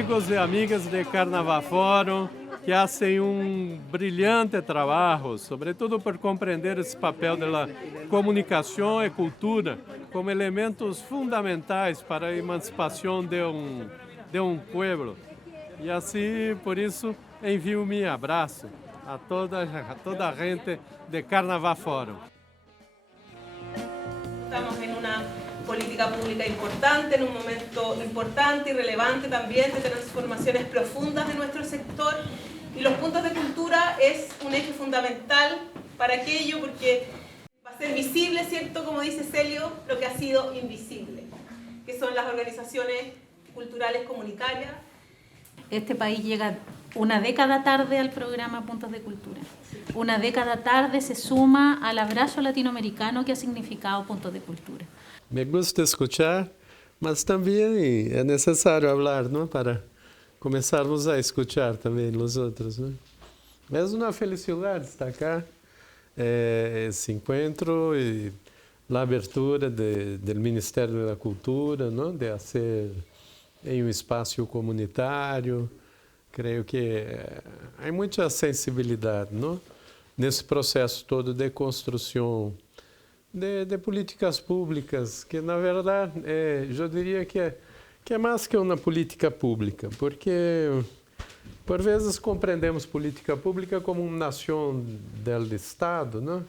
amigos e amigas de Carnaval Fórum, que fazem um brilhante trabalho, sobretudo por compreender esse papel da comunicação e cultura como elementos fundamentais para a emancipação de um povo. E assim, por isso, envio meu abraço a toda a gente de Carnaval Fórum. Estamos en una política pública importante, en un momento importante y relevante también de transformaciones profundas de nuestro sector, y los puntos de cultura es un eje fundamental para aquello, porque va a ser visible, ¿cierto?, como dice Celio, lo que ha sido invisible, que son las organizaciones culturales comunitarias. Este país llega una década tarde al programa Puntos de Cultura. Una década tarde se suma al abrazo latinoamericano que ha significado Puntos de Cultura. Me gusta escuchar, mas também é necessário falar, não? Para começarmos a escuchar também os outros, não? É uma felicidade destacar esse encontro e a abertura do Ministério da Cultura, não? De ser em um espaço comunitário. Creio que há muita sensibilidade, não? Nesse processo todo de construção de políticas públicas, que na verdade eu diria que é mais que uma política pública, porque por vezes compreendemos política pública como uma nação do Estado, não?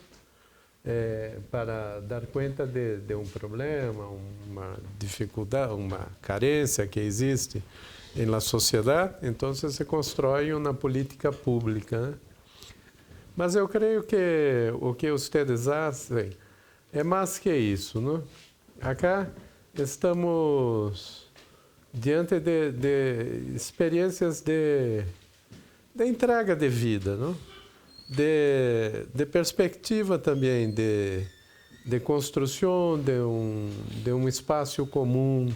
Para dar conta de um problema, uma dificuldade, uma carência que existe na sociedade, então se constrói uma política pública, né? Mas eu creio que o que vocês fazem é mais que isso, não? Acá estamos diante de experiências de entrega de vida, não? De perspectiva também de construção de um espaço comum.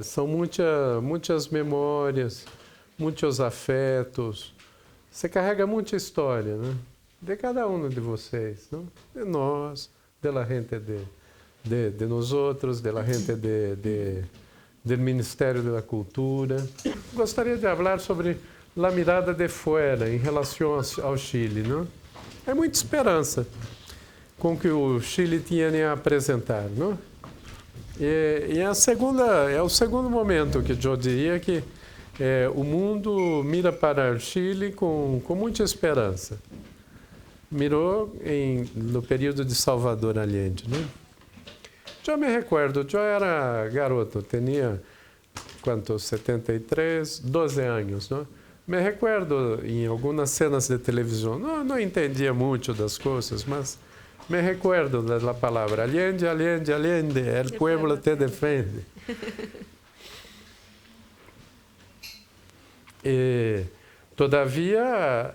São muitas memórias, muitos afetos. Você carrega muita história, né? De cada um de vocês, não? De nós, da gente de nós outros, da gente do Ministério da Cultura. Gostaria de falar sobre a mirada de fora em relação ao Chile, não? É muita esperança com que o Chile tinha a apresentar, não? E é o segundo momento que eu diria que o mundo mira para o Chile com muita esperança. Mirou no período de Salvador Allende, né? Eu me recordo, eu era garoto, tinha, 73, 12 anos, não? Me recordo em algumas cenas de televisão, não entendia muito das coisas, mas me recuerdo da palavra Allende, Allende, Allende, el pueblo te defende. E, todavia,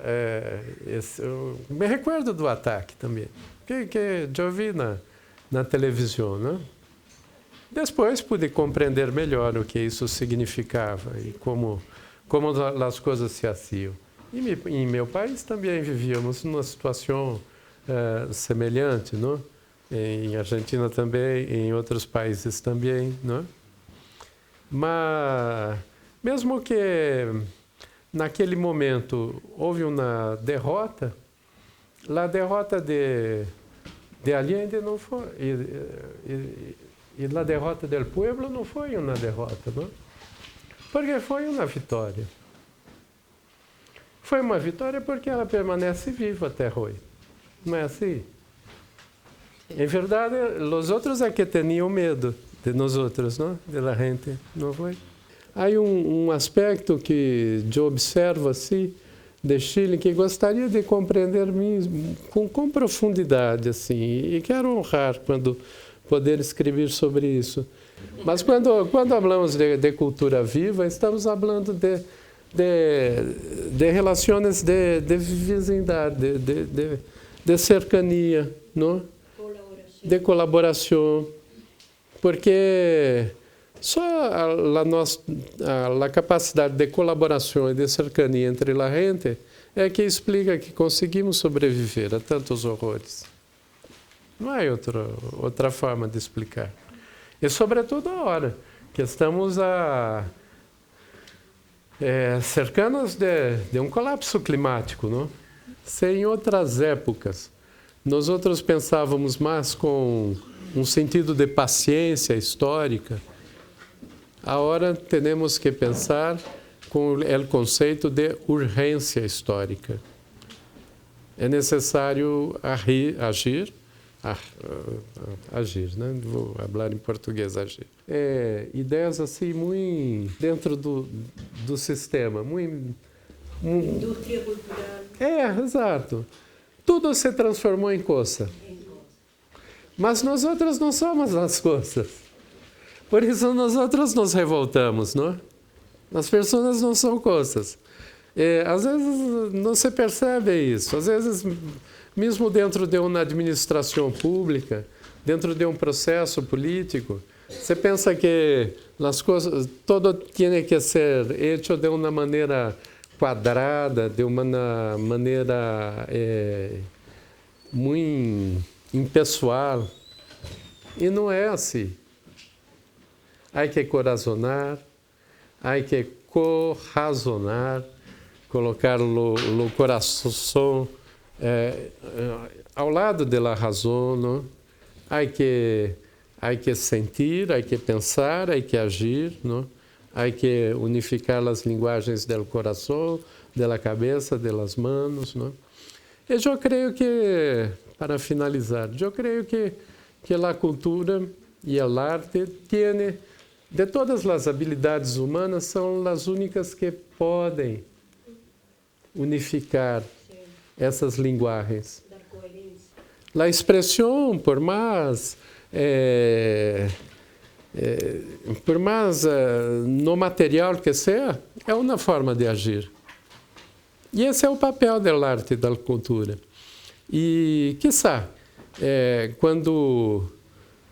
me recuerdo do ataque também, que eu vi na televisão, né? Depois pude compreender melhor o que isso significava e como as coisas se faziam. E em meu país também vivíamos numa situação semelhante, não? Em Argentina também, em outros países também, não? Mas mesmo que naquele momento houve uma derrota, a derrota de Allende não foi e a derrota do povo não foi uma derrota, não? Porque foi uma vitória. Foi uma vitória porque ela permanece viva até hoje. Não é assim? Em verdade, os outros é que tinham medo de nós outros, não? Da gente, não foi? Há um aspecto que eu observo assim de Chile que gostaria de compreender mesmo com profundidade assim, e quero honrar quando poder escrever sobre isso. Mas quando falamos de cultura viva, estamos falando de relações de vecindade, de cercania, não? De colaboração, porque só a capacidade de colaboração e de cercania entre a gente é que explica que conseguimos sobreviver a tantos horrores. Não há outra forma de explicar. E sobretudo agora que estamos cercanos de um colapso climático, não? Se em outras épocas nós outros pensávamos mais com um sentido de paciência histórica, agora temos que pensar com o conceito de urgência histórica. É necessário agir, né? Vou falar em português, agir. Ideias assim, muito dentro do sistema. Indústria cultural. Exato. Tudo se transformou em coisa. Mas nós outros não somos as coisas. Por isso nós outros nos revoltamos, não? As pessoas não são coisas. Às vezes não se percebe isso. Às vezes, mesmo dentro de uma administração pública, dentro de um processo político, você pensa que as coisas, tudo tem que ser feito de uma maneira quadrada, de uma maneira muito impessoal. E não é assim. Há que corazonar, há que corrazonar, colocar o coração ao lado da razão, não? Há que sentir, há que pensar, há que agir, não? Há que unificar as linguagens do coração, da cabeça, das mãos, não? E eu creio que, para finalizar, eu creio que a cultura e a arte têm, de todas as habilidades humanas, são as únicas que podem unificar essas linguagens. A expressão, por mais no material que seja, é uma forma de agir. E esse é o papel da arte e da cultura. E, quiçá, quando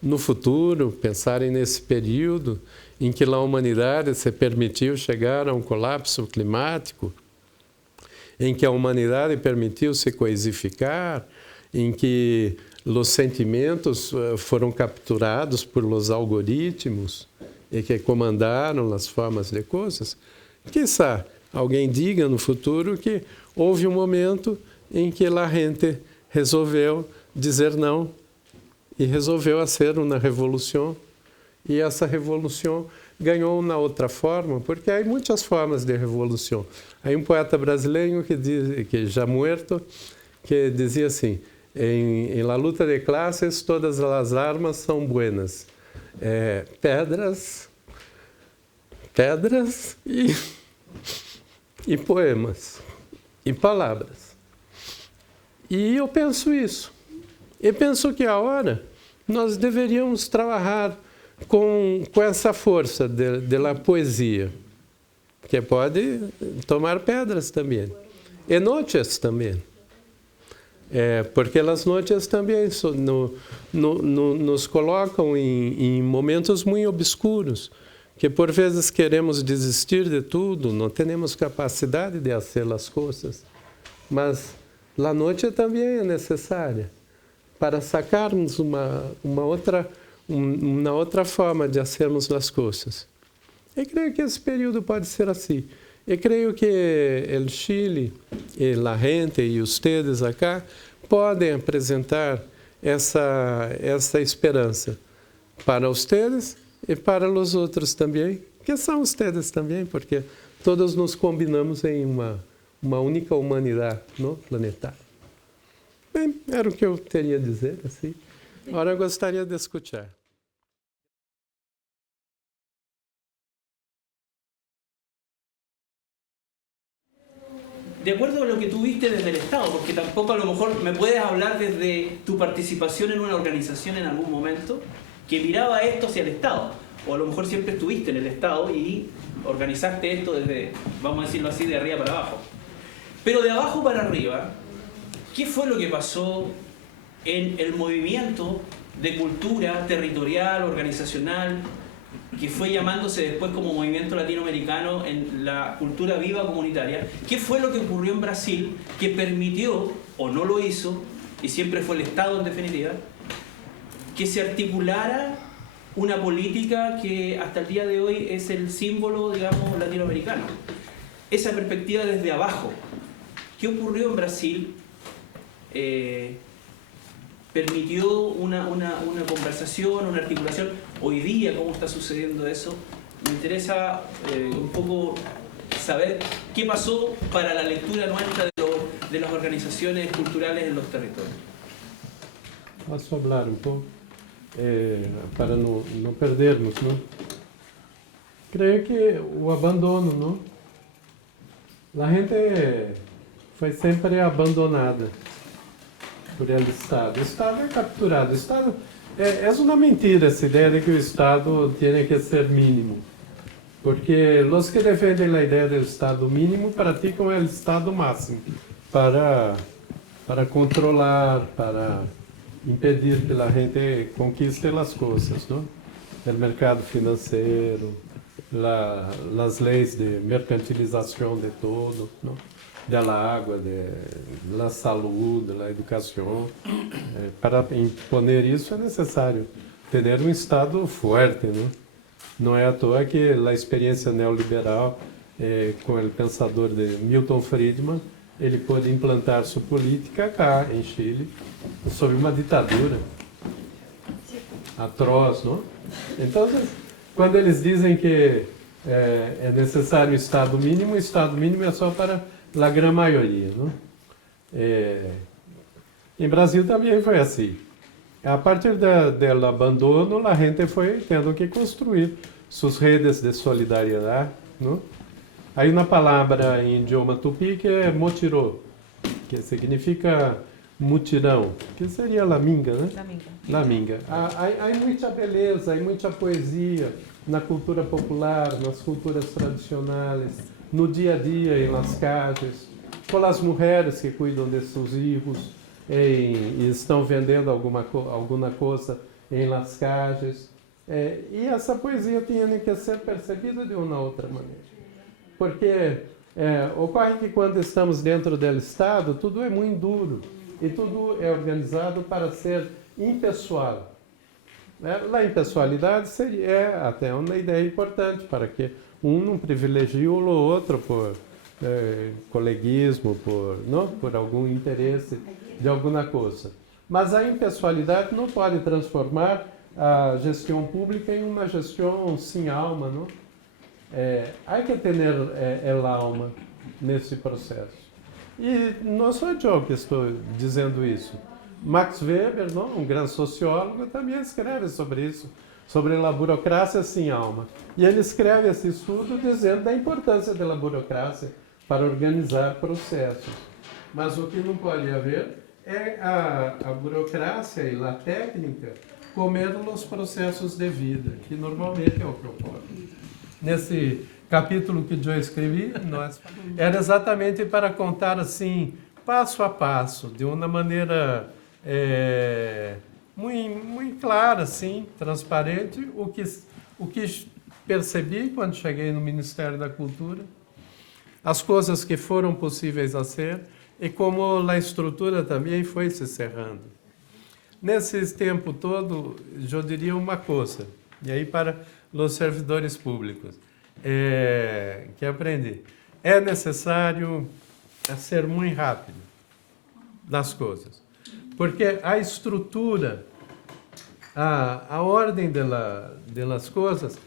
no futuro pensarem nesse período em que a humanidade se permitiu chegar a um colapso climático, em que a humanidade permitiu se coisificar, em que os sentimentos foram capturados por os algoritmos e que comandaram as formas de coisas, quiçá alguém diga no futuro que houve um momento em que a gente resolveu dizer não e resolveu fazer uma revolução, e essa revolução ganhou uma outra forma, porque há muitas formas de revolução. Há um poeta brasileiro que já morto, que dizia assim: em la luta de classes todas as armas são buenas, pedras e poemas e palavras. E eu penso isso. Eu penso que agora nós deveríamos trabalhar com essa força da poesia, que pode tomar pedras também, e noites também. Porque as noites também nos colocam em momentos muito obscuros, que por vezes queremos desistir de tudo, não temos capacidade de fazer as coisas, mas a noite também é necessária para sacarmos uma outra forma de fazermos as coisas. Eu creio que esse período pode ser assim. Eu creio que o Chile, e a gente e vocês acá podem apresentar essa esperança para vocês e para os outros também, que são vocês também, porque todos nos combinamos em uma única humanidade, não? Planetária. Bem, era o que eu teria a dizer, assim. Agora eu gostaria de escutar. De acuerdo a lo que tú viste desde el Estado, porque tampoco a lo mejor me puedes hablar desde tu participación en una organización en algún momento que miraba esto hacia el Estado, o a lo mejor siempre estuviste en el Estado y organizaste esto desde, vamos a decirlo así, de arriba para abajo. Pero de abajo para arriba, ¿qué fue lo que pasó en el movimiento de cultura territorial, organizacional, que fue llamándose después como Movimiento Latinoamericano en la cultura viva comunitaria? ¿Qué fue lo que ocurrió en Brasil que permitió, o no lo hizo, y siempre fue el Estado en definitiva, que se articulara una política que hasta el día de hoy es el símbolo, digamos, latinoamericano? esa perspectiva desde abajo. ¿Qué ocurrió en Brasil? ¿Permitió una conversación, una articulación? Hoy día, ¿cómo está sucediendo eso? Me interesa un poco saber qué pasó para la lectura nuestra de las organizaciones culturales en los territorios. Posso falar um pouco? Para não perdermos, não? Creio que o abandono, não? A gente foi sempre abandonada por el Estado. O Estado é capturado. O Estado é uma mentira essa ideia de que o Estado tem que ser mínimo. Porque os que defendem a ideia do Estado mínimo praticam o Estado máximo para controlar, para impedir que a gente conquiste as coisas, não? O mercado financeiro, as leis de mercantilização de todo, não? Da água, da saúde, da educação. Para imponer isso é necessário ter um Estado forte, não? Não é à toa que a experiência neoliberal, com o pensador de Milton Friedman, ele pôde implantar sua política cá, em Chile, sob uma ditadura atroz, não? Então, quando eles dizem que é necessário o Estado mínimo é só para a grande maioria, não? Em Brasil também foi assim. A partir do abandono, a gente foi tendo que construir suas redes de solidariedade, não? Aí uma palavra em idioma tupi que é motirô, que significa mutirão, que seria laminga, né? Laminga. Há muita beleza, há muita poesia na cultura popular, nas culturas tradicionais, no dia a dia, em las casas, com as mulheres que cuidam de seus filhos e estão vendendo alguma coisa em las casas. E essa poesia tem que ser percebida de uma outra maneira. Porque ocorre que quando estamos dentro do Estado, tudo é muito duro e tudo é organizado para ser impessoal. A impessoalidade é até uma ideia importante para que um não privilegie o outro por coleguismo, por algum interesse de alguma coisa. Mas a impessoalidade não pode transformar a gestão pública em uma gestão sem alma, não? Há que ter alma nesse processo. E não sou eu que estou dizendo isso. Max Weber, não? Um grande sociólogo, também escreve sobre isso, sobre a burocracia sem alma. E ele escreve esse estudo dizendo da importância da burocracia para organizar processos. Mas o que não pode haver é a burocracia e a técnica comer os processos de vida, que normalmente é o que ocorre. Nesse capítulo que eu escrevi, era exatamente para contar assim, passo a passo, de uma maneira muito clara, assim, transparente, o que percebi quando cheguei no Ministério da Cultura, as coisas que foram possíveis a ser e como a estrutura também foi se cerrando. Nesse tempo todo, eu diria uma coisa, e aí para os servidores públicos, que aprendi, é necessário ser muito rápido nas coisas, porque a estrutura, a ordem das coisas,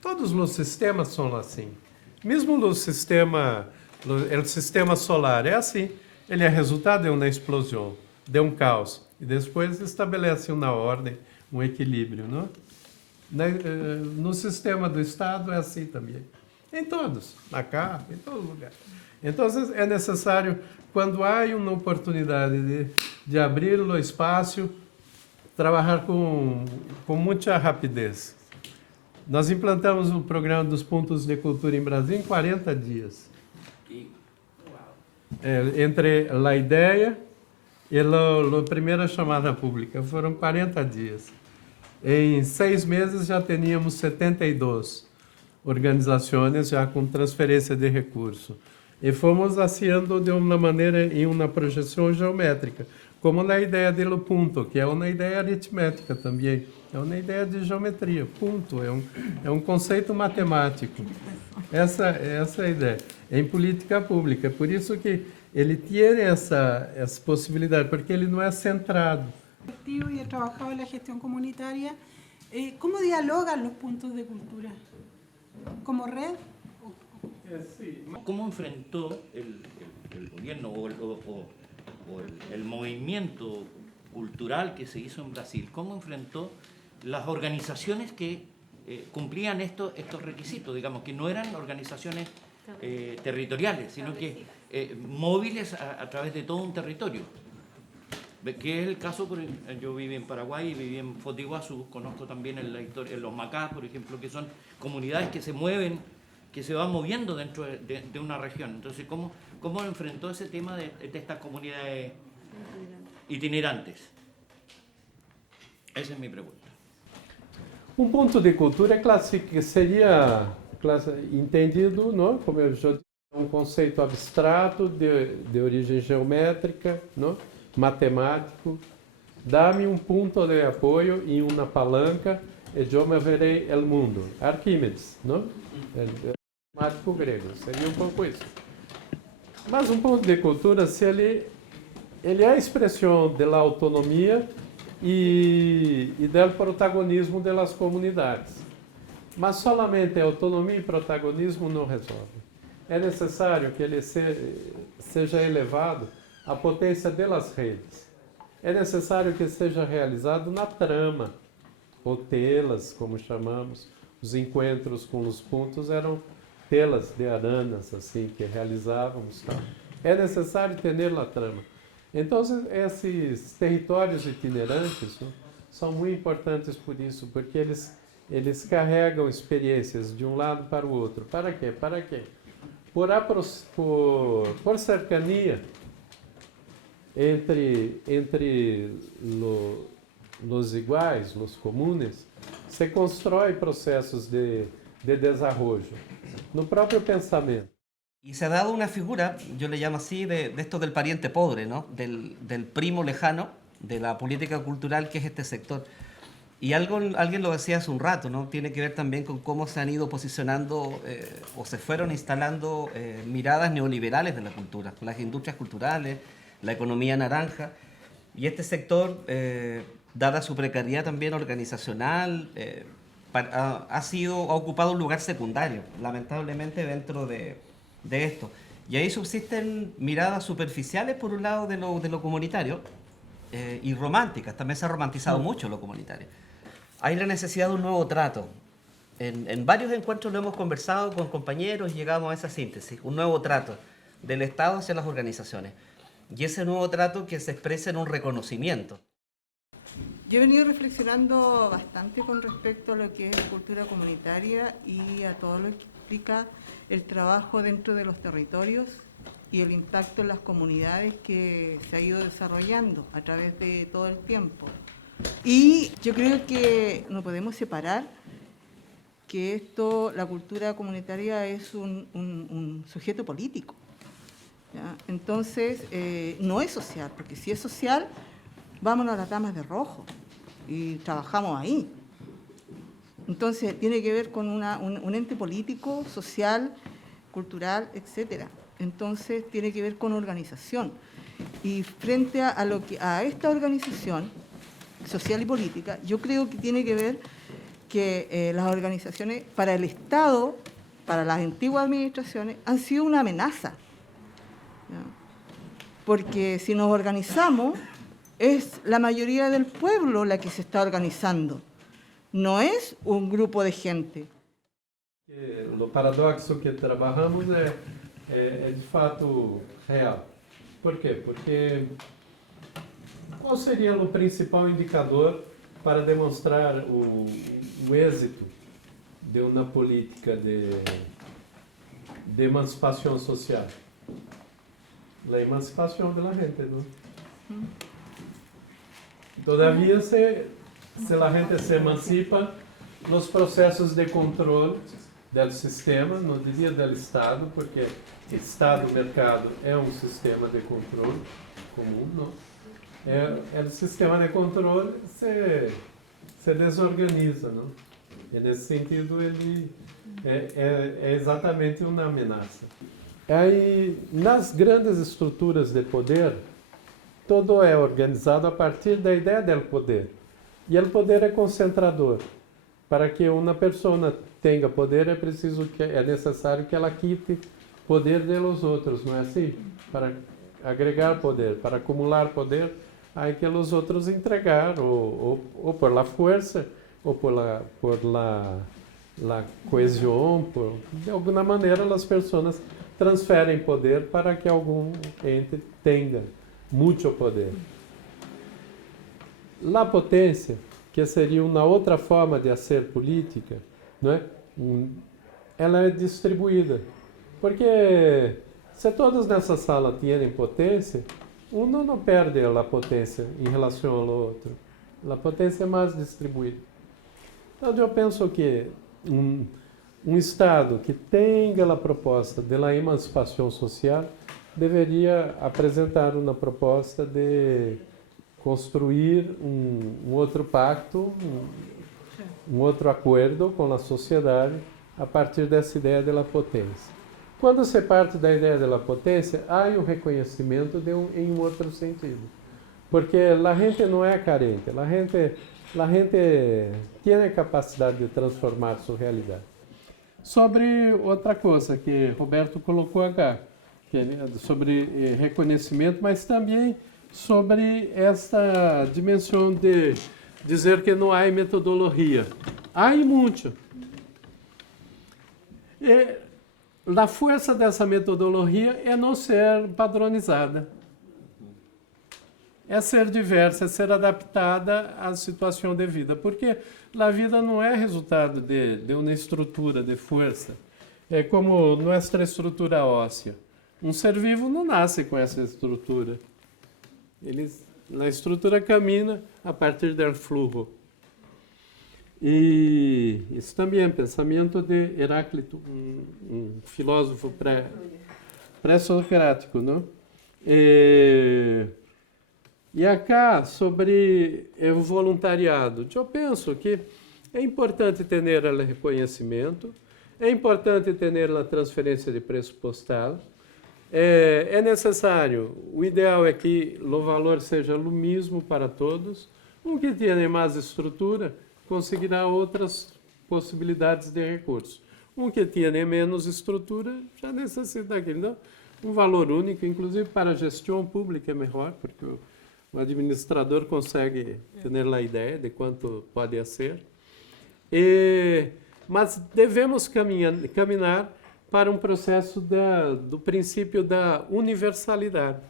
todos os sistemas são assim. Mesmo o sistema solar é assim, ele é resultado de uma explosão, de um caos, e depois estabelece uma ordem, um equilíbrio, não? No sistema do Estado é assim também. Em todos, na casa, em todo lugar. Então, é necessário, quando há uma oportunidade de abrir o espaço, trabalhar com muita rapidez. Nós implantamos o programa dos pontos de cultura em Brasil em 40 dias. Entre a ideia e a primeira chamada pública, foram 40 dias. Em 6 meses já teníamos 72 organizações já com transferência de recursos. E fomos aciando de uma maneira em uma projeção geométrica, como na ideia do ponto, que é uma ideia aritmética também, é uma ideia de geometria. Ponto é um conceito matemático Essa é a ideia. Em política pública. Por isso que ele tem essa possibilidade, porque ele não é centrado. Y he trabajado en la gestión comunitaria. ¿Cómo dialogan los puntos de cultura? ¿Como red? ¿Cómo enfrentó el gobierno o el movimiento cultural que se hizo en Brasil? ¿Cómo enfrentó las organizaciones que cumplían estos requisitos? Digamos, que no eran organizaciones territoriales, sino que móviles a través de todo un territorio. Que es el caso, yo viví en Paraguay, viví en Foz de Iguazú, conozco también en la historia, en los Macás, por ejemplo, que son comunidades que se mueven, que se van moviendo dentro de una región. Entonces, ¿cómo enfrentó ese tema de estas comunidades itinerantes? Esa es mi pregunta. Um ponto de cultura que seria entendido, não? Como eu já disse, um conceito abstrato de origem geométrica, não? Matemático. Dá-me um ponto de apoio e uma palanca e eu me verei o mundo. Arquímedes, não? Matemático grego, seria um pouco isso. Mas um ponto de cultura, se ele é a expressão da autonomia e do protagonismo das comunidades. Mas solamente autonomia e protagonismo não resolvem. É necessário que ele seja elevado à potência das redes. É necessário que seja realizado na trama, ou telas, como chamamos. Os encontros com os pontos eram telas de aranas, assim, que realizávamos. Tal. É necessário ter na trama. Então, esses territórios itinerantes, não, são muito importantes por isso, porque eles carregam experiências de um lado para o outro. Para quê? Para quê? Por cercania entre os iguais, os comunes, se constrói processos de desarrollo no propio pensamiento. Y se ha dado una figura, yo le llamo así, de esto del pariente pobre, ¿no? Del primo lejano de la política cultural que es este sector. Y alguien lo decía hace un rato, ¿no? Tiene que ver también con cómo se han ido posicionando o se fueron instalando miradas neoliberales de la cultura, las industrias culturales, la economía naranja. Y este sector, dada su precariedad también organizacional, ha ocupado un lugar secundario, lamentablemente, dentro de esto. Y ahí subsisten miradas superficiales, por un lado, de lo comunitario, y románticas. También se ha romantizado mucho lo comunitario. Hay la necesidad de un nuevo trato. En varios encuentros lo hemos conversado con compañeros y llegamos a esa síntesis, un nuevo trato del Estado hacia las organizaciones. Y ese nuevo trato que se expresa en un reconocimiento. Yo he venido reflexionando bastante con respecto a lo que es cultura comunitaria y a todo lo que implica el trabajo dentro de los territorios y el impacto en las comunidades que se ha ido desarrollando a través de todo el tiempo. Y yo creo que no podemos separar que la cultura comunitaria es un sujeto político, ¿ya? Entonces, no es social, porque si es social, vámonos a las damas de rojo y trabajamos ahí. Entonces, tiene que ver con un ente político, social, cultural, etc. Entonces, tiene que ver con organización. Y frente a esta organización social y política, yo creo que tiene que ver que las organizaciones para el Estado, para las antiguas administraciones, han sido una amenaza, ¿ya? Porque si nos organizamos, es la mayoría del pueblo la que se está organizando, no es un grupo de gente. O paradoxo que trabalhamos é de fato real. Por quê? Porque qual seria o principal indicador para demonstrar o êxito de uma política de emancipação social? A emancipação da gente, não? Todavia, se a gente se emancipa, os processos de controle do sistema, não diria do Estado, porque Estado-mercado é um sistema de controle comum, não? O sistema de controle se desorganiza, não? E nesse sentido ele É exatamente uma ameaça. Aí, nas grandes estruturas de poder, todo é organizado a partir da ideia do poder. E o poder é concentrador. Para que uma pessoa tenha poder, é necessário que ela quite poder dos outros, não é assim? Para agregar poder, para acumular poder, aí que os outros entregar, ou por la força, ou por la coesão, de alguma maneira as pessoas transferem poder para que algum ente tenha muito poder. La potência, que seria uma outra forma de fazer política, não é? Ela é distribuída. Porque se todos nessa sala têm potência, um não perde a potência em relação ao outro. A potência é mais distribuída. Então eu penso que um Estado que tenha a proposta da emancipação social deveria apresentar uma proposta de construir um outro pacto, um outro acordo com a sociedade a partir dessa ideia da potência. Quando se parte da ideia da potência, há um reconhecimento em um outro sentido. Porque a gente não é carente, a gente tem a capacidade de transformar sua realidade. Sobre outra coisa que Roberto colocou aqui, sobre reconhecimento, mas também sobre essa dimensão de dizer que não há metodologia. Há muito. E a força dessa metodologia é não ser padronizada. É ser diversa, é ser adaptada à situação de vida. Porque a vida não é resultado de uma estrutura de força. É como nossa estrutura óssea. Um ser vivo não nasce com essa estrutura. A estrutura caminha a partir do fluxo. E isso também é pensamento de Heráclito, um filósofo pré-socrático, não? E acá, sobre o voluntariado, eu penso que é importante ter o reconhecimento, é importante ter a transferência de pressupostal, é necessário, o ideal é que o valor seja o mesmo para todos, um que tenha mais estrutura conseguirá outras possibilidades de recurso. Um que tenha menos estrutura já necessita daquilo. Não? Um valor único, inclusive para a gestão pública é melhor, porque o administrador consegue ter a ideia de quanto pode ser. Mas devemos caminhar para um processo do princípio da universalidade.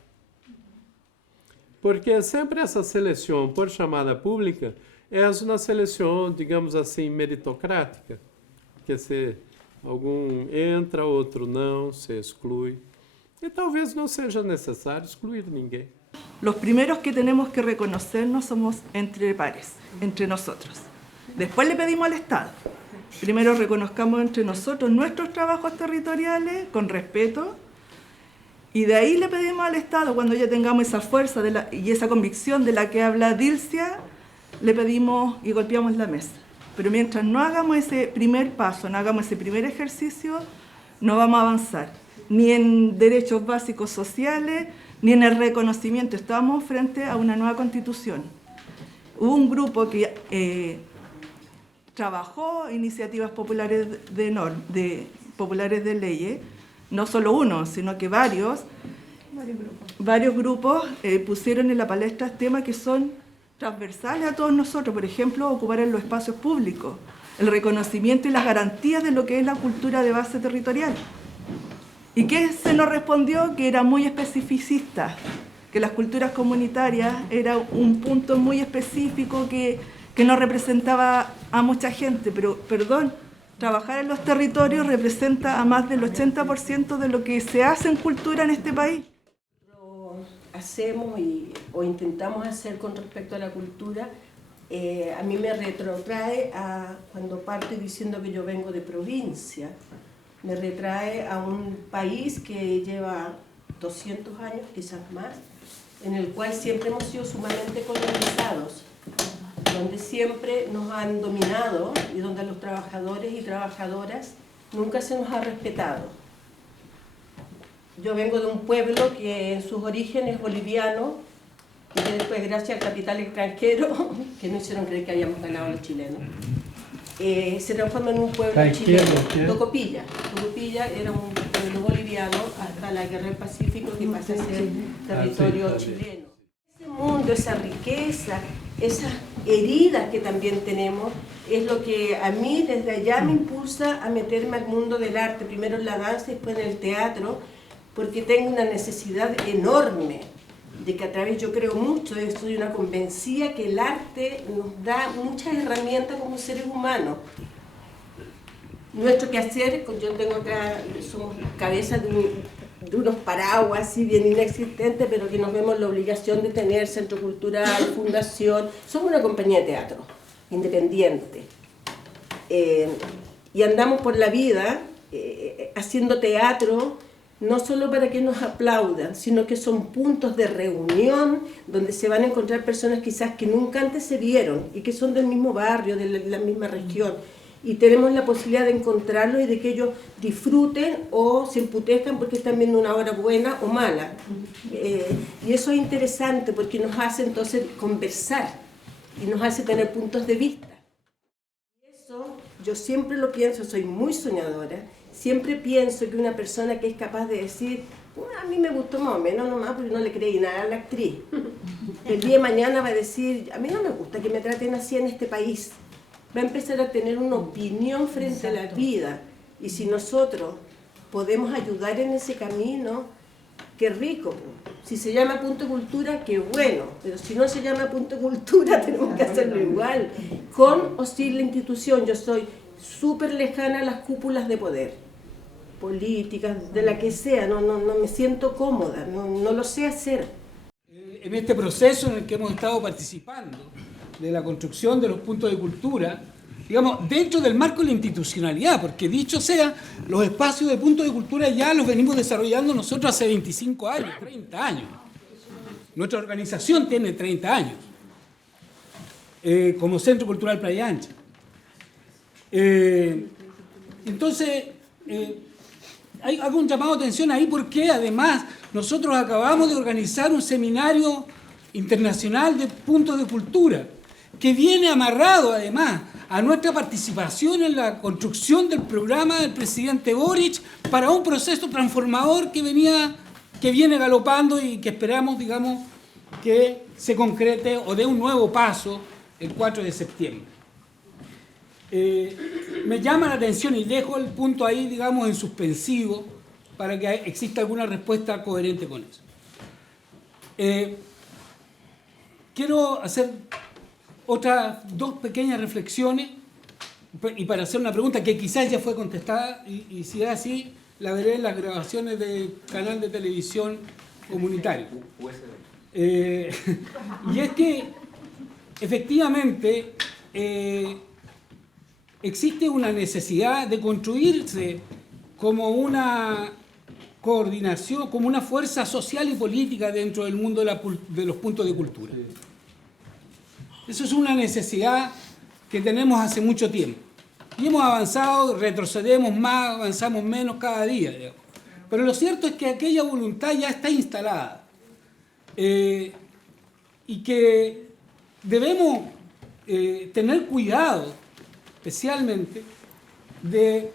Porque sempre essa seleção por chamada pública é uma seleção, digamos assim, meritocrática, que se algum entra, outro não, se exclui. E talvez não seja necessário excluir ninguém. Los primeros que tenemos que reconocernos somos entre pares, entre nosotros. Después le pedimos al Estado. Primero reconozcamos entre nosotros nuestros trabajos territoriales con respeto y de ahí le pedimos al Estado, cuando ya tengamos esa fuerza y esa convicción de la que habla Dilcia, le pedimos y golpeamos la mesa. Pero mientras no hagamos ese primer paso, no hagamos ese primer ejercicio, no vamos a avanzar, ni en derechos básicos sociales, ni en el reconocimiento. Estamos frente a una nueva constitución. Hubo un grupo que trabajó iniciativas populares populares de leyes, no solo uno, sino que varios grupos pusieron en la palestra temas que son transversales a todos nosotros, por ejemplo, ocupar en los espacios públicos, el reconocimiento y las garantías de lo que es la cultura de base territorial. ¿Y qué se nos respondió? Que era muy especificista, que las culturas comunitarias era un punto muy específico que no representaba a mucha gente, pero, perdón, trabajar en los territorios representa a más del 80% de lo que se hace en cultura en este país. Hacemos o intentamos hacer con respecto a la cultura, a mí me retrotrae a cuando parto diciendo que yo vengo de provincia, me retrae a un país que lleva 200 años, quizás más, en el cual siempre hemos sido sumamente colonizados, donde siempre nos han dominado y donde los trabajadores y trabajadoras nunca se nos ha respetado. Yo vengo de un pueblo que en sus orígenes es boliviano, y que después, gracias al capital extranjero, que no hicieron creer que habíamos ganado los chilenos, se transformó en un pueblo chileno, Tocopilla. Tocopilla era un pueblo boliviano hasta la Guerra del Pacífico, que pasa a ser territorio chileno. Ese mundo, esa riqueza, esas heridas que también tenemos, es lo que a mí desde allá me impulsa a meterme al mundo del arte, primero en la danza y después en el teatro, porque tengo una necesidad enorme de que a través, yo creo mucho, soy una convencida que el arte nos da muchas herramientas como seres humanos. Nuestro quehacer, yo tengo acá, somos cabezas de unos paraguas así bien inexistentes, pero que nos vemos la obligación de tener centro cultural, fundación. Somos una compañía de teatro independiente. Y andamos por la vida haciendo teatro, no solo para que nos aplaudan, sino que son puntos de reunión donde se van a encontrar personas quizás que nunca antes se vieron y que son del mismo barrio, de la misma región. Y tenemos la posibilidad de encontrarlos y de que ellos disfruten o se emputezcan porque están viendo una obra buena o mala. Y eso es interesante porque nos hace entonces conversar y nos hace tener puntos de vista. Y eso yo siempre lo pienso, soy muy soñadora. Siempre pienso que una persona que es capaz de decir, a mí me gustó más o menos nomás porque no le creí nada a la actriz. El día de mañana va a decir, a mí no me gusta que me traten así en este país. Va a empezar a tener una opinión frente a la vida. Y si nosotros podemos ayudar en ese camino, qué rico. Si se llama Punto de Cultura, qué bueno. Pero si no se llama Punto de Cultura, tenemos que hacerlo igual. Con o sin la institución. Yo soy súper lejana a las cúpulas de poder. Políticas, de la que sea, no me siento cómoda, no lo sé hacer. En este proceso en el que hemos estado participando, de la construcción de los puntos de cultura, digamos, dentro del marco de la institucionalidad, porque dicho sea, los espacios de puntos de cultura ya los venimos desarrollando nosotros hace 25 años, 30 años. Nuestra organización tiene 30 años, como Centro Cultural Playa Ancha. Entonces, hago un llamado de atención ahí porque además nosotros acabamos de organizar un seminario internacional de puntos de cultura que viene amarrado además a nuestra participación en la construcción del programa del presidente Boric para un proceso transformador que viene galopando y que esperamos, digamos, que se concrete o dé un nuevo paso el 4 de septiembre. Me llama la atención y dejo el punto ahí, digamos, en suspensivo para que exista alguna respuesta coherente con eso. Quiero hacer otras dos pequeñas reflexiones y para hacer una pregunta que quizás ya fue contestada y si es así, la veré en las grabaciones del canal de televisión comunitario. Y es que efectivamente existe una necesidad de construirse como una coordinación, como una fuerza social y política dentro del mundo de los puntos de cultura. Eso es una necesidad que tenemos hace mucho tiempo. Y hemos avanzado, retrocedemos más, avanzamos menos cada día, digamos. Pero lo cierto es que aquella voluntad ya está instalada. Y que debemos tener cuidado, especialmente, de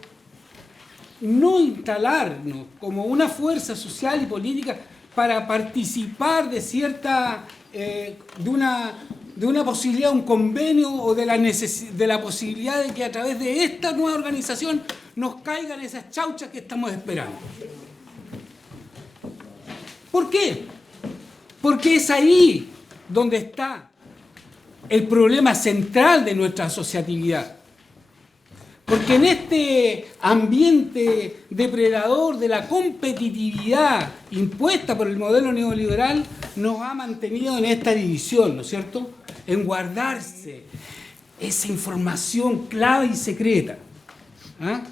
no instalarnos como una fuerza social y política para participar de cierta, de una posibilidad, un convenio o de la posibilidad de que a través de esta nueva organización nos caigan esas chauchas que estamos esperando. ¿Por qué? Porque es ahí donde está el problema central de nuestra asociatividad. Porque en este ambiente depredador de la competitividad impuesta por el modelo neoliberal nos ha mantenido en esta división, ¿no es cierto?, en guardarse esa información clave y secreta,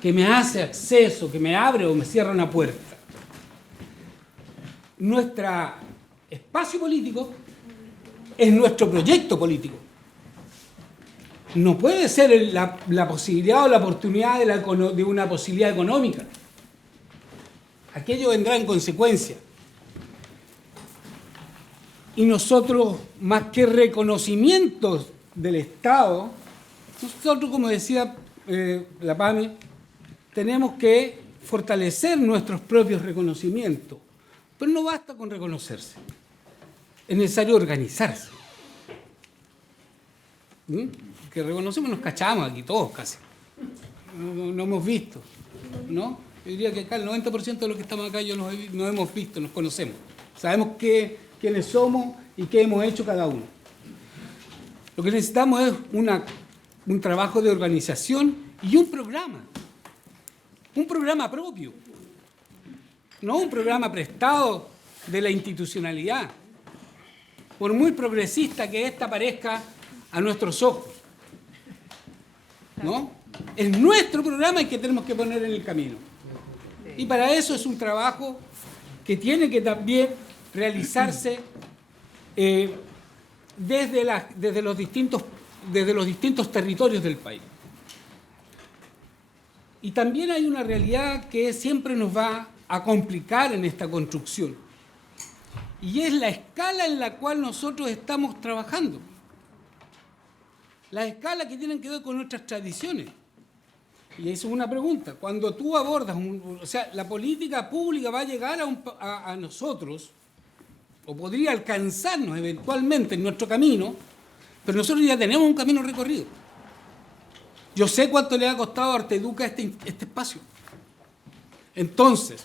que me hace acceso, que me abre o me cierra una puerta. Nuestro espacio político es nuestro proyecto político. no puede ser la posibilidad o la oportunidad de una posibilidad económica. Aquello vendrá en consecuencia. Y nosotros, más que reconocimientos del Estado, nosotros, como decía la PAME, tenemos que fortalecer nuestros propios reconocimientos. Pero no basta con reconocerse. Es necesario organizarse. Que reconocemos, nos cachamos aquí todos casi. No hemos visto, ¿no? Yo diría que acá el 90% de los que estamos acá nos hemos visto, nos conocemos. Sabemos quiénes somos y qué hemos hecho cada uno. Lo que necesitamos es un trabajo de organización y un programa propio, no un programa prestado de la institucionalidad, por muy progresista que ésta parezca a nuestros ojos, ¿no? Es nuestro programa el que tenemos que poner en el camino. Y para eso es un trabajo que tiene que también realizarse desde los distintos territorios del país. Y también hay una realidad que siempre nos va a complicar en esta construcción, y es la escala en la cual nosotros estamos trabajando. Las escalas que tienen que ver con nuestras tradiciones. Y eso es una pregunta. Cuando tú abordas, o sea, la política pública va a llegar a nosotros, o podría alcanzarnos eventualmente en nuestro camino, pero nosotros ya tenemos un camino recorrido. Yo sé cuánto le ha costado a Arteduca este espacio. Entonces,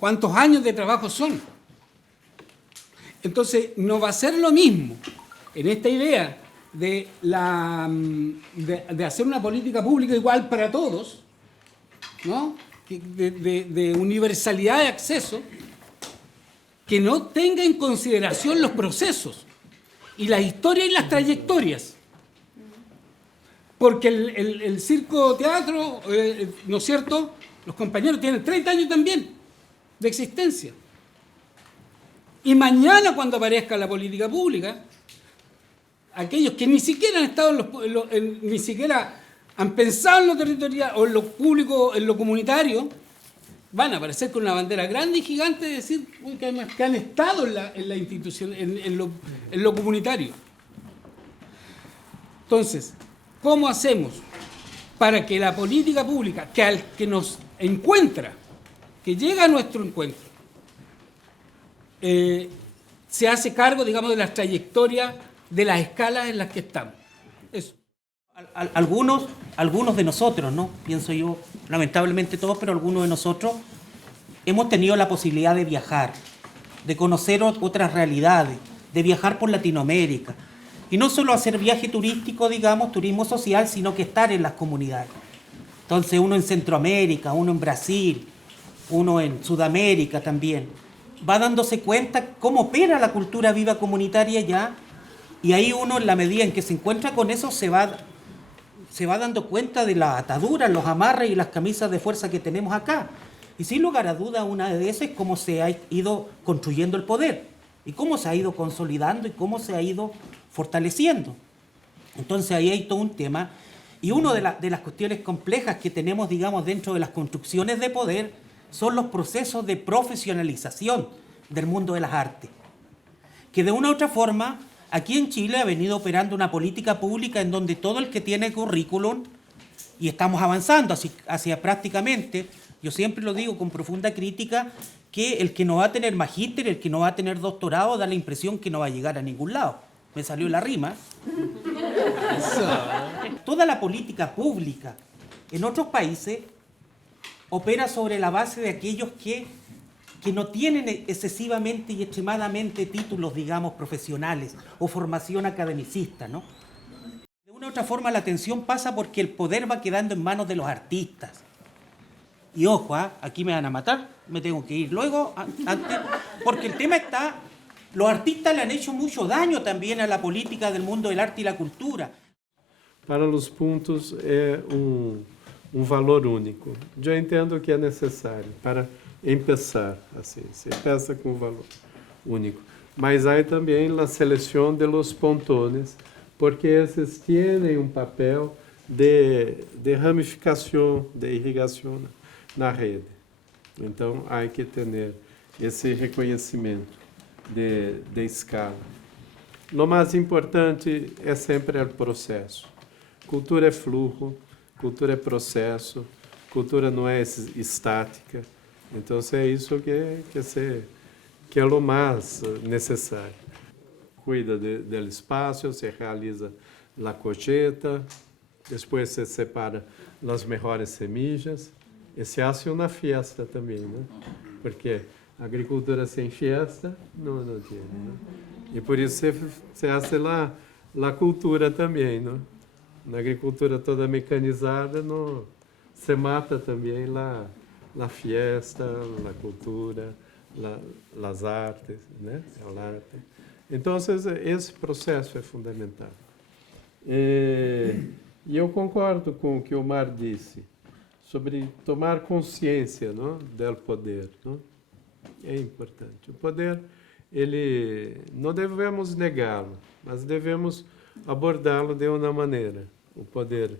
¿cuántos años de trabajo son? Entonces, no va a ser lo mismo en esta idea de hacer una política pública igual para todos, ¿no? De universalidad de acceso, que no tenga en consideración los procesos y las historias y las trayectorias. Porque el circo teatro, ¿no es cierto?, los compañeros tienen 30 años también de existencia. Y mañana, cuando aparezca la política pública, aquellos que ni siquiera han estado ni siquiera han pensado en lo territorial o en lo público, en lo comunitario, van a aparecer con una bandera grande y gigante de decir que han estado en la institución, en lo comunitario. Entonces, ¿cómo hacemos para que la política pública, que nos encuentra, que llega a nuestro encuentro, se hace cargo, digamos, de las trayectorias, de las escalas en las que estamos? Eso. Algunos de nosotros, ¿no? Pienso yo, lamentablemente todos, pero algunos de nosotros hemos tenido la posibilidad de viajar, de conocer otras realidades, de viajar por Latinoamérica. Y no solo hacer viaje turístico, digamos, turismo social, sino que estar en las comunidades. Entonces, uno en Centroamérica, uno en Brasil, uno en Sudamérica también, va dándose cuenta cómo opera la cultura viva comunitaria ya, y ahí uno, en la medida en que se encuentra con eso, se va dando cuenta de las ataduras, los amarres y las camisas de fuerza que tenemos acá. Y sin lugar a duda, una de esas es cómo se ha ido construyendo el poder, y cómo se ha ido consolidando y cómo se ha ido fortaleciendo. Entonces ahí hay todo un tema. Y una de las cuestiones complejas que tenemos, digamos, dentro de las construcciones de poder son los procesos de profesionalización del mundo de las artes. Que de una u otra forma, aquí en Chile ha venido operando una política pública en donde todo el que tiene currículum, y estamos avanzando hacia prácticamente, yo siempre lo digo con profunda crítica, que el que no va a tener magíster, el que no va a tener doctorado, da la impresión que no va a llegar a ningún lado. Me salió la rima. Toda la política pública en otros países opera sobre la base de aquellos que no tienen excesivamente y extremadamente títulos, digamos, profesionales o formación academicista, ¿no? De una u otra forma la atención pasa porque el poder va quedando en manos de los artistas. Y ojo, aquí me van a matar, me tengo que ir luego, antes, porque el tema está... Los artistas le han hecho mucho daño también a la política del mundo del arte y la cultura. Para los puntos é valor único. Eu entendo que é necessário para empezar, assim, se empieza com valor único. Mas há também a seleção de los pontones porque esses têm um papel de ramificação, de irrigação na rede. Então, há que ter esse reconhecimento de escala. O mais importante é sempre o processo. Cultura é fluxo, cultura é processo, cultura não é estática. Então, é isso que é o mais necessário. Cuida do espaço, se realiza a colheita, depois se separa as melhores semillas e se hace uma festa também, né? Porque agricultura sem festa não tem, né? E por isso se hace a cultura também, né? Na agricultura toda mecanizada, não, se mata também a festa, a cultura, as artes, né? A arte. Então, esse processo é fundamental. E eu concordo com o que o Omar disse sobre tomar consciência, não, do poder. Não? É importante. O poder, não devemos negá-lo, mas devemos abordá-lo de uma maneira. O poder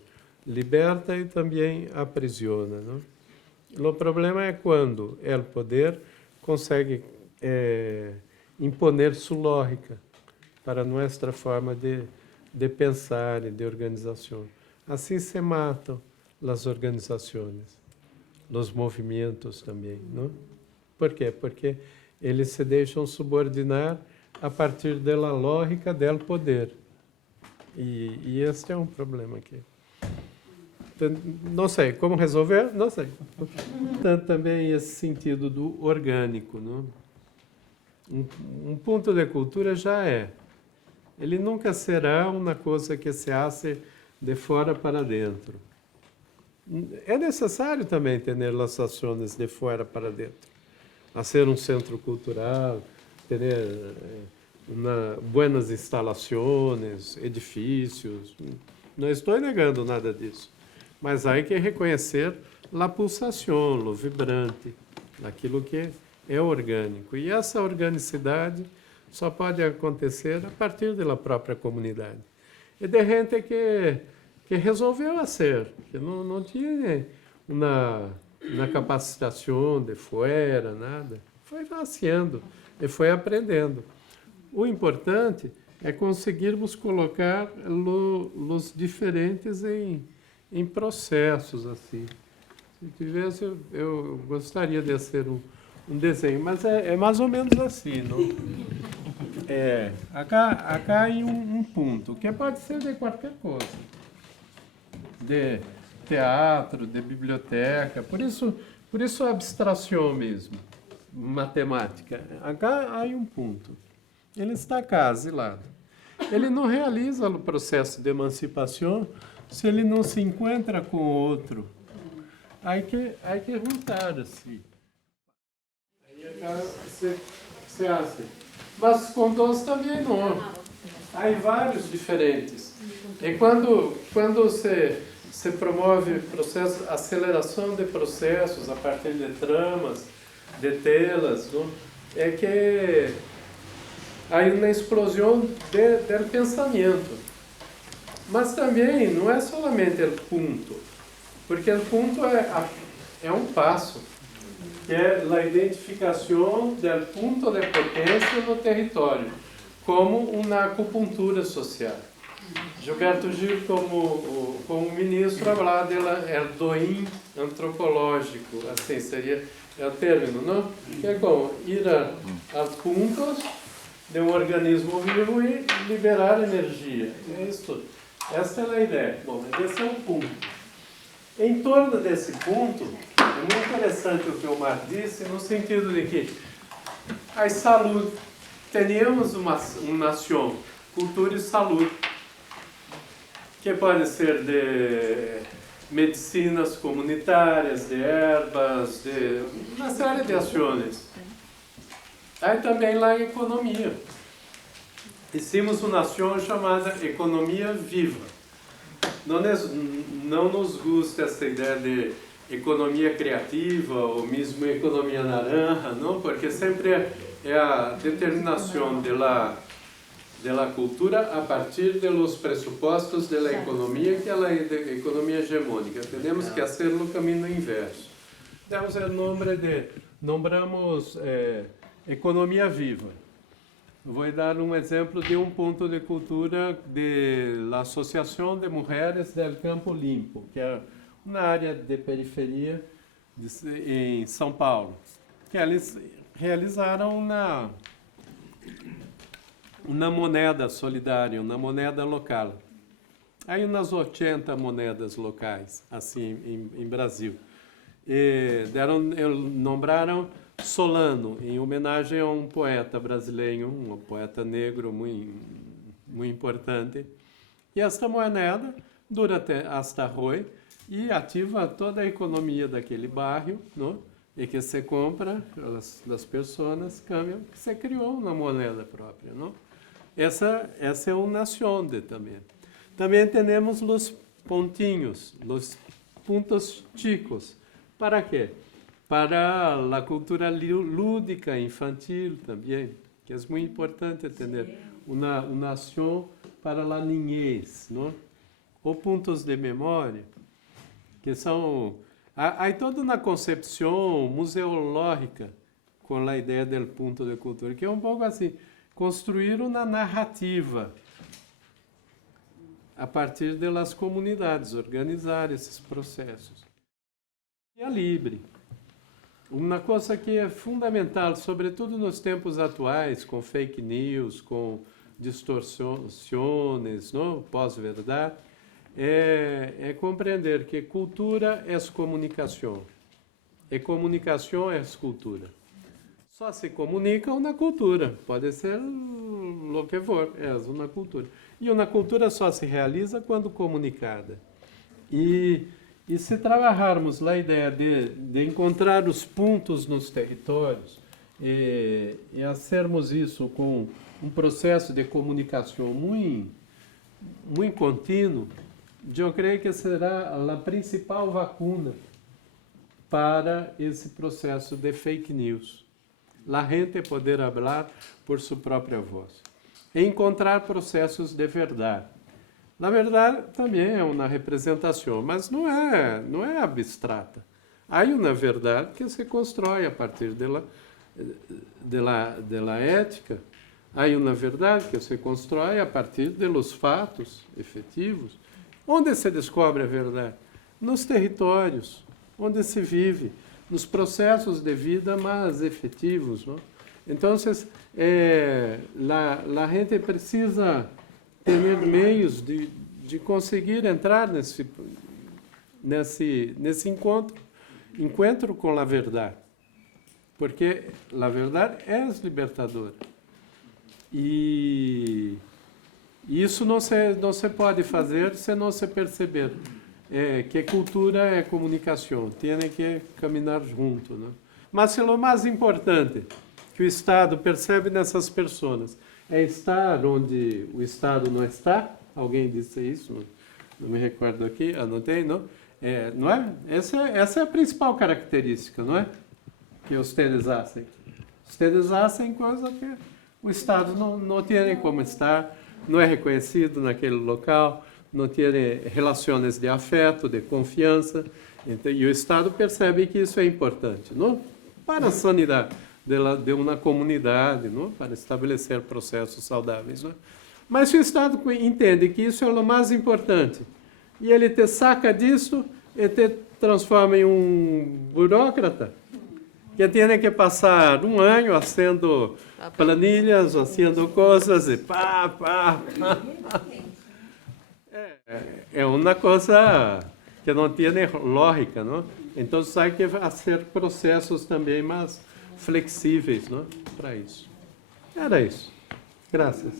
liberta e também aprisiona. Não? O problema é quando o poder consegue imponer sua lógica para nossa forma de pensar e de organização. Assim se matam as organizações, os movimentos também, não? Por quê? Porque eles se deixam subordinar a partir da lógica do poder. E este é um problema aqui. Não sei como resolver, não sei. Também esse sentido do orgânico, não? Um ponto de cultura já é. Ele nunca será uma coisa que se hace de fora para dentro. É necessário também ter as ações de fora para dentro. A ser um centro cultural, ter boas instalações, edifícios. Não estou negando nada disso. Mas há que reconhecer a pulsação, o vibrante, aquilo que é orgânico. E essa organicidade só pode acontecer a partir da própria comunidade. E de gente que resolveu ser, que não tinha uma capacitação de fora, nada. Foi nascendo e foi aprendendo. O importante é conseguirmos colocar os diferentes em processos assim. Se tivesse, eu gostaria de ser um desenho, mas é mais ou menos assim, não? Acá há um ponto, que pode ser de qualquer coisa, de teatro, de biblioteca, por isso a abstração mesmo, matemática. Acá há um ponto, ele está cá, asilado. Ele não realiza o processo de emancipação se ele não se encontra com o outro. Há que juntar assim. Aí acá se hace. Mas com dois também não. Há vários diferentes. E quando se promove processo, aceleração de processos a partir de tramas, de telas, não? É que há uma explosão do pensamento. Mas também não é somente o ponto, porque o ponto é um passo, que é a identificação do ponto de potência no território, como uma acupuntura social. Gilberto Gil, como ministro, falava do doim antropológico, assim seria o término, não? Que é como ir aos pontos de um organismo vivo e liberar energia. É isso. Essa é a ideia. Bom, esse é um ponto. Em torno desse ponto, é muito interessante o que o Omar disse, no sentido de que a saúde, teríamos uma nação, cultura e saúde, que pode ser de medicinas comunitárias, de ervas, de uma série de ações. Aí também lá a economia. Hicimos uma ação chamada economia viva. Não nos gusta essa ideia de economia criativa ou mesmo economia naranja, não, porque sempre é a determinação de la cultura a partir de los presupuestos de la economía, que es la economía hegemónica. Tenemos que hacer el camino inverso. Damos el nombre nombramos economía viva. Vou dar um exemplo de um ponto de cultura da Associação de Mulheres del Campo Limpo, que é uma área de periferia em São Paulo, que eles realizaram uma moneda solidária, uma moneda local. Há umas 80 moedas locais, assim, em Brasil. E nombraram Solano, em homenagem a um poeta brasileiro, um poeta negro muito importante. E esta moneda dura hasta hoje e ativa toda a economia daquele bairro, não? E que se compra, as pessoas cambiam, que se criou uma moneda própria, não? Essa é uma nação também. Também temos os pontinhos, os pontos chicos. Para quê? Para a cultura lúdica infantil também, que é muito importante ter uma ação para a niñez, não? Ou pontos de memória, que são... Há toda uma concepção museológica com a ideia do ponto de cultura, que é um pouco assim, construir uma narrativa a partir das comunidades, organizar esses processos. E a livre. Uma coisa que é fundamental, sobretudo nos tempos atuais, com fake news, com distorções, não? Pós-verdade, é compreender que cultura é comunicação. E comunicação é cultura. Só se comunica uma cultura. Pode ser o que for, é uma cultura. E uma cultura só se realiza quando comunicada. E se trabalharmos a ideia de encontrar os pontos nos territórios e fazermos isso com um processo de comunicação muito contínuo, eu creio que será a principal vacuna para esse processo de fake news. A gente poder falar por sua própria voz. E encontrar processos de verdade. Na verdade, também é uma representação, mas não é abstrata. Há uma verdade que se constrói a partir da ética. Há uma verdade que se constrói a partir dos fatos efetivos. Onde se descobre a verdade? Nos territórios, onde se vive, nos processos de vida mais efetivos, não? Então, a gente precisa ter meios de conseguir entrar nesse encontro com a verdade, porque a verdade é libertadora. E isso não se pode fazer se não se perceber que cultura é comunicação, tem que caminhar junto, né? Mas o mais importante que o Estado percebe nessas pessoas é estar onde o Estado não está. Alguém disse isso, não me recordo aqui, anotei, não? Não é? Essa é a principal característica, não é? Que vocês fazem. Vocês fazem coisa que o Estado não tem como estar, não é reconhecido naquele local, não tem relações de afeto, de confiança. Então, e o Estado percebe que isso é importante, não? Para a sanidade de uma comunidade, não? Para estabelecer processos saudáveis. Não? Mas se o Estado entende que isso é o mais importante, e ele te saca disso e te transforma em um burocrata, que tem que passar um ano fazendo planilhas, fazendo coisas, e é uma coisa que não tem lógica, não? Então, há que fazer processos também mais flexíveis, não? Para isso. Era isso. Graças.